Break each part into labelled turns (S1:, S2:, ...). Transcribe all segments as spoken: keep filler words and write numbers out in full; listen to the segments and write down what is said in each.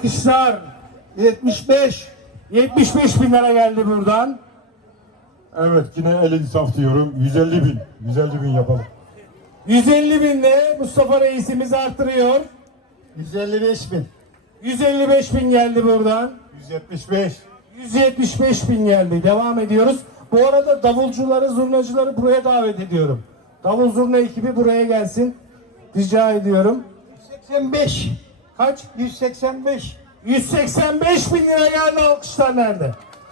S1: Alkışlar.
S2: yetmiş beş.
S1: yetmiş beş bin lira geldi buradan.
S3: Evet, yine el insaf diyorum. yüz elli bin. yüz elli bin yapalım.
S1: yüz elli binle Mustafa Reisimiz artırıyor.
S2: yüz elli beş bin.
S1: yüz elli beş bin geldi buradan.
S3: yüz yetmiş beş.
S1: yüz yetmiş beş bin geldi. Devam ediyoruz. Bu arada davulcuları, zurnacıları buraya davet ediyorum. Davul zurna ekibi buraya gelsin. Rica ediyorum.
S2: seksen beş.
S1: Kaç?
S2: yüz seksen beş.
S1: yüz seksen beş bin lira geldi. Alkışlar nerede?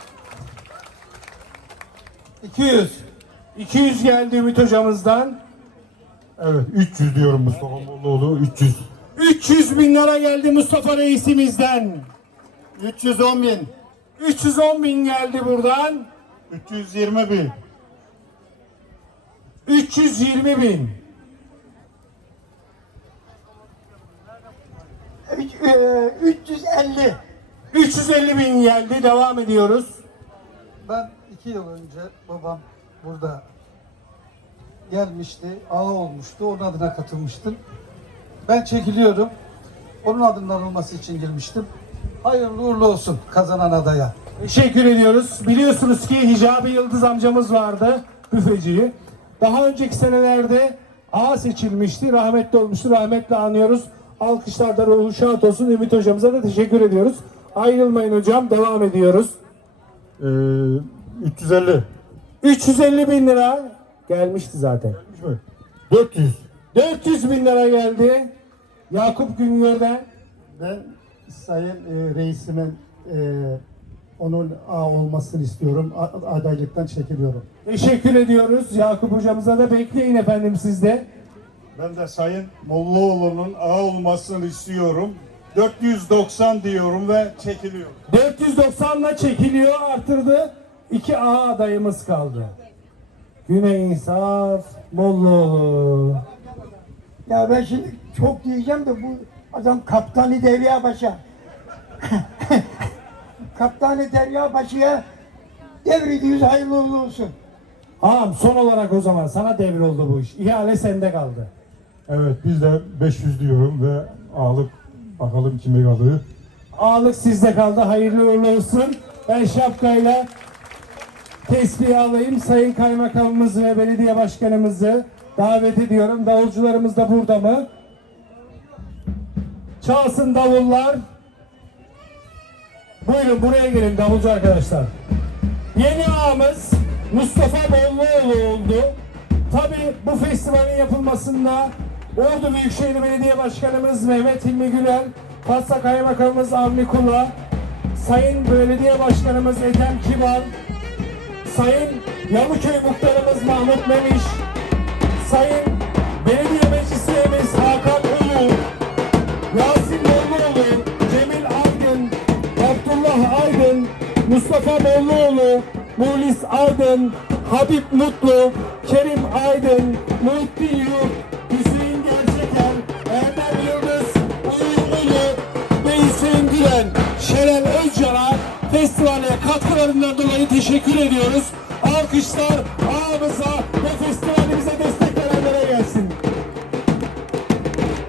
S2: iki yüz.
S1: iki yüz geldi Ümit hocamızdan.
S3: Evet, üç yüz diyorum Mustafa Mollaoğlu. üç yüz.
S1: üç yüz bin lira geldi Mustafa Reisimizden.
S2: üç yüz on bin.
S1: üç yüz on bin geldi buradan.
S3: üç yüz yirmi bin.
S1: üç yüz yirmi bin.
S2: üç yüz elli.
S1: üç yüz elli bin geldi. Devam ediyoruz.
S2: Ben iki yıl önce babam burada gelmişti. Ağa olmuştu. Onun adına katılmıştım. Ben çekiliyorum. Onun adından olması için girmiştim. Hayırlı uğurlu olsun kazanan adaya.
S1: Teşekkür ediyoruz. Biliyorsunuz ki Hicabi Yıldız amcamız vardı. Büfeciyi. Daha önceki senelerde A seçilmişti. Rahmetli olmuştu. Rahmetle anıyoruz. Alkışlarda ruhu şad olsun. Ümit hocamıza da teşekkür ediyoruz. Ayrılmayın hocam. Devam ediyoruz.
S3: Ee, üç yüz elli.
S1: üç yüz elli bin lira gelmişti zaten.
S3: Gelmiş mi? dört yüz.
S1: dört yüz bin lira geldi. Yakup Güngör'den.
S2: Ben sayın e, reisimin e, onun ağa olmasını istiyorum. A- adaylıktan çekiliyorum.
S1: Teşekkür ediyoruz. Yakup hocamıza da bekleyin efendim siz de.
S3: Ben de Sayın Mollaoğlu'nun ağa olmasını istiyorum. dört yüz doksan diyorum ve çekiliyorum.
S1: dört yüz doksanla çekiliyor, artırdı. İki A adayımız kaldı. Güney İnsaf, Mollaoğlu.
S4: Ya ben şimdi çok diyeceğim de bu adam Kaptanı Derya Paşa. Kaptanı Derya Paşa'ya devrediyoruz, hayırlı uğurlu olsun.
S1: Ağam son olarak o zaman sana devroldu bu iş. İhale sende kaldı.
S3: Evet, biz de beş yüz diyorum ve ağlık bakalım kime kalıyor.
S1: Ağalık sizde kaldı. Hayırlı uğurlu olsun. Ben şapkayla tesbih alayım. Sayın Kaymakamımız ve Belediye Başkanımızı davet ediyorum. Davulcularımız da burada mı? Çalsın davullar. Buyurun buraya gelin davulcu arkadaşlar. Yeni ağamız Mustafa Mollaoğlu oldu. Tabii bu festivalin yapılmasında Ordu Büyükşehir Belediye Başkanımız Mehmet Hilmi Güler, Fatsa Kaymakamımız Avni Kula, Sayın Belediye Başkanımız Ethem Kibar, Sayın Yalıköy Muhtarımız Mahmut Memiş, Sayın Belediye Meclis Üyemiz Hakan Ulu, Yasin Mollaoğlu, Cemil Aydın, Abdullah Aydın, Mustafa Mollaoğlu, Mulis Aydın, Habib Mutlu, Kerim Aydın, Muhittin Yurt, Hüseyin Gerçeker, Erdem Yıldız, Uğur Ulu ve Hüseyin Gülen, Şerel Özcan'a festivale katkılarından dolayı teşekkür ediyoruz. Alkışlar ağamıza